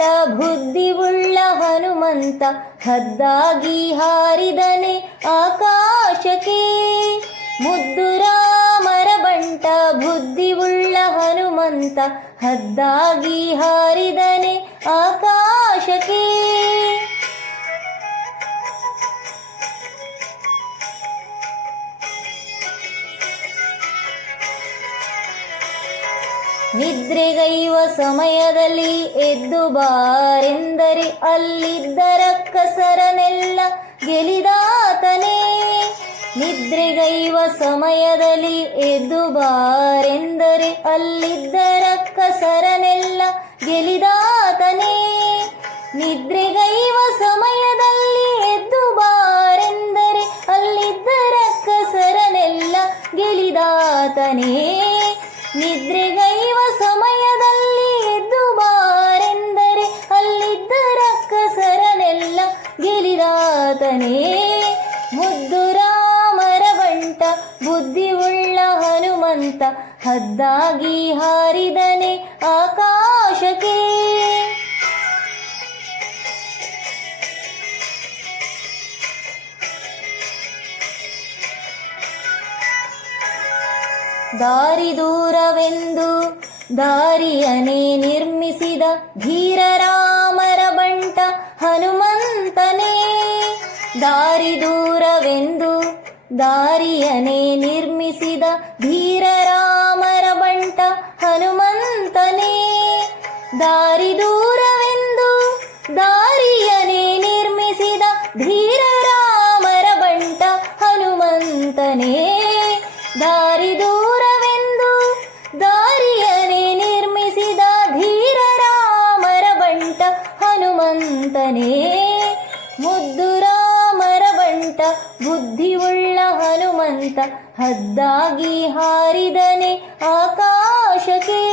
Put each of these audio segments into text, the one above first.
ಬುದ್ಧಿವುಳ್ಳ ಹನುಮಂತ ಹದ್ದಾಗಿ ಹಾರಿದನೆ ಆಕಾಶಕ್ಕೆ. ಮುದ್ದು ರಾಮರ ಬಂಟ ಬುದ್ಧಿವುಳ್ಳ ಹನುಮಂತ ಹದ್ದಾಗಿ ಹಾರಿದನೆ ಆಕಾಶಕ್ಕೆ. ನಿದ್ರೆಗೈವ ಸಮಯದಲ್ಲಿ ಎದ್ದು ಬಾರೆಂದರೆ ಅಲ್ಲಿದ್ದ ರಕ್ಕಸರನೆಲ್ಲ ಗೆಲಿದಾತನೇ. ನಿದ್ರೆಗೈವ ಸಮಯದಲ್ಲಿ ಎದ್ದು ಬಾರೆಂದರೆ ಅಲ್ಲಿದ್ದ ರಕ್ಕಸರನೆಲ್ಲ ಗೆಲಿದಾತನೇ. ನಿದ್ರೆಗೈವ ಸಮಯದಲ್ಲಿ ಎದ್ದು ಬಾರೆಂದರೆ ಅಲ್ಲಿದ್ದ ರಕ್ಕಸರನೆಲ್ಲ ಗೆಲಿದಾತನೇ. ನಿದ್ರೆಗೈವ ಸಮಯದಲ್ಲಿ ಎದ್ದು ಬಾರೆಂದರೆ ಅಲ್ಲಿದ್ದ ರಕ್ಕಸರನೆಲ್ಲ ಗೆಲಿದಾತನೇ. ಮುದ್ದು ರಾಮರ ಬಂಟ ಬುದ್ಧಿವುಳ್ಳ ಹನುಮಂತ ಹದ್ದಾಗಿ ಹಾರಿದನೆ ಆಕಾಶಕ್ಕೆ. ದಾರಿ ದೂರವೆಂದು ದಾರಿಯನೇ ನಿರ್ಮಿಸಿದ ಧೀರ ರಾಮರ ಬಂಟ ಹನುಮಂತನೇ. ದಾರಿ ದೂರವೆಂದು ದಾರಿಯನೇ ನಿರ್ಮಿಸಿದ ಧೀರ ರಾಮರ ಬಂಟ ಹನುಮಂತನೇ. ದಾರಿ ದೂರವೆಂದು ದಾರಿಯನೇ ನಿರ್ಮಿಸಿದ ಧೀರ ರಾಮರ ಬಂಟ ಹನುಮಂತನೇ. ದಾರಿ ದೂರವೆಂದು ದಾರಿಯನೇ ನಿರ್ಮಿಸಿದ ಧೀರ ರಾಮರ ಬಂಟ ಹನುಮಂತನೇ. ಮುದ್ದು ರಾಮರ ಬಂಟ ಬುದ್ಧಿವುಳ್ಳ ಹನುಮಂತ ಹದ್ದಾಗಿ ಹಾರಿದನೆ ಆಕಾಶಕ್ಕೆ.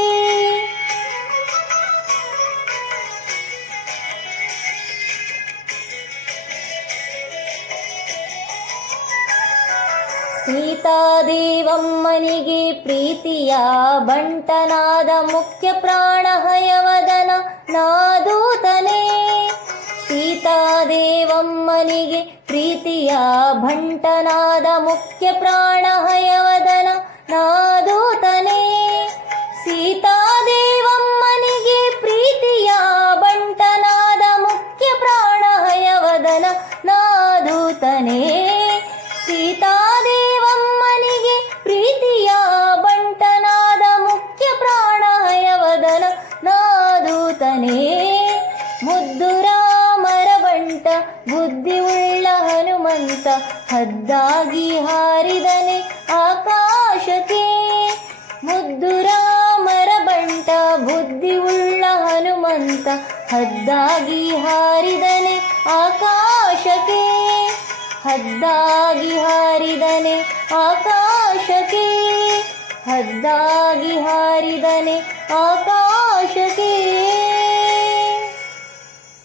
ಸೀತಾದೇವಮ್ಮನಿಗೆ ಪ್ರೀತಿಯ ಬಂಟನಾದ ಮುಖ್ಯ ಪ್ರಾಣ ಹಯವದನ ನಾದೂತನೇ. ಸೀತಾದೇವಮ್ಮನಿಗೆ ಪ್ರೀತಿಯ ಬಂಟನಾದ ಮುಖ್ಯ ಪ್ರಾಣ ಹಯವದನ ನಾದೂತನೇ. ಸೀತಾದೇವಮ್ಮನಿಗೆ ಪ್ರೀತಿಯ ಬಂಟನಾದ ಮುಖ್ಯ ಪ್ರಾಣ ಹಯವದನ ನಾದೂತನೇ. ಸೀತಾದೇವಮ್ಮನಿಗೆ ಪ್ರೀತಿಯ ಬಂಟನಾದ ಮುಖ್ಯ ಪ್ರಾಣ ಹಯವದನ ನಾದೂತನೇ. ಮುದ್ದು ರಾಮರ ಬಂಟ ಬುದ್ಧಿವುಳ್ಳ ಹನುಮಂತ ಹದ್ದಾಗಿ ಹಾರಿದನೆ ಆಕಾಶಕ್ಕೆ. ಮುದ್ದು ರಾಮರ ಬಂಟ ಬುದ್ಧಿವುಳ್ಳ ಹನುಮಂತ ಹದ್ದಾಗಿ ಹಾರಿದನೆ ಆಕಾಶಕ್ಕೆ. ಹದ್ದಾಗಿ ಹಾರಿದನೆ ಆಕಾಶಕ್ಕೆ. ಹದ್ದಾಗಿ ಹಾರಿದನೆ ಆಕಾಶಕ್ಕೆ.